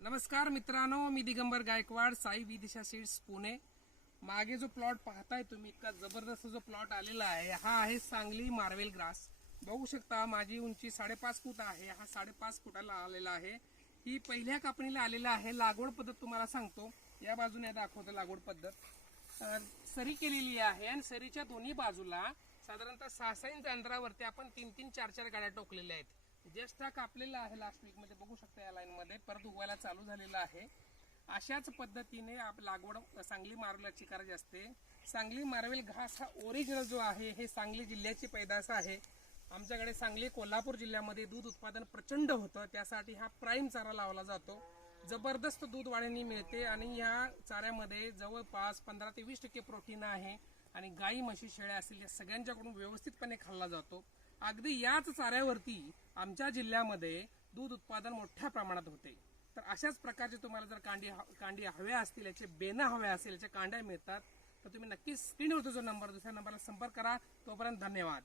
नमस्कार मित्रांनो, मी दिगंबर गायकवाड, साई विदिशा सीड्स पुणे। मागे जो प्लॉट पाहताय तुम्ही, इतका जबरदस्त जो प्लॉट आलेला आहे, हा आहे सांगली मार्वेल ग्रास। बघू शकता माझी उंची 5.5 फूट आहे। हा 5.5 फुटाला आलेला आहे। ही पहिल्या कापणीला आलेला आहे। लागवड पद्धत तुम्हाला सांगतो, या बाजूने दाखवतो लागवड पद्धत। सरी केलेली आहे आणि सरीच्या दोन्ही बाजूला साधारणतः 6 इंच अंतरावरती आपण 3-3, 4-4 गाड्या टोकलेल्या आहेत। जस्ट हा कापलेला आहे लास्ट वीक मध्ये, बघू शकता या लाईन मध्ये परत उगवायला चालू झालेला आहे। अशाच पद्धतीने लागवड सांगली मार्वेलची करायची असते। सांगली मार्वेल घास हा ओरिजिनल जो आहे, हे सांगली जिल्ह्याची पैदास आहे। आमच्याकडे सांगली कोल्हापूर जिल्ह्यामध्ये दूध उत्पादन प्रचंड होतं, त्यासाठी हा प्राईम चारा लावला जातो। जबरदस्त दूध वाढीने मिळते आणि या चाऱ्यामध्ये जवळपास 15 ते 20% प्रोटीन आहे आणि गाई म्हशी शेळ्या असतील या सगळ्यांच्याकडून व्यवस्थितपणे खाल्ला जातो। अगदी याच चाऱ्यावरती आमच्या जिल्ह्यामध्ये दूध उत्पादन मोठ्या प्रमाणात होते। तर अशाच प्रकारचे तुम्हाला जर कांडी हव्या असतील, याचे बेना हव्या असतील, याच्या कांड्या मिळतात, तर तुम्ही नक्कीच स्क्रीनवरचा जो नंबर दुसऱ्या नंबरला संपर्क करा। तोपर्यंत धन्यवाद।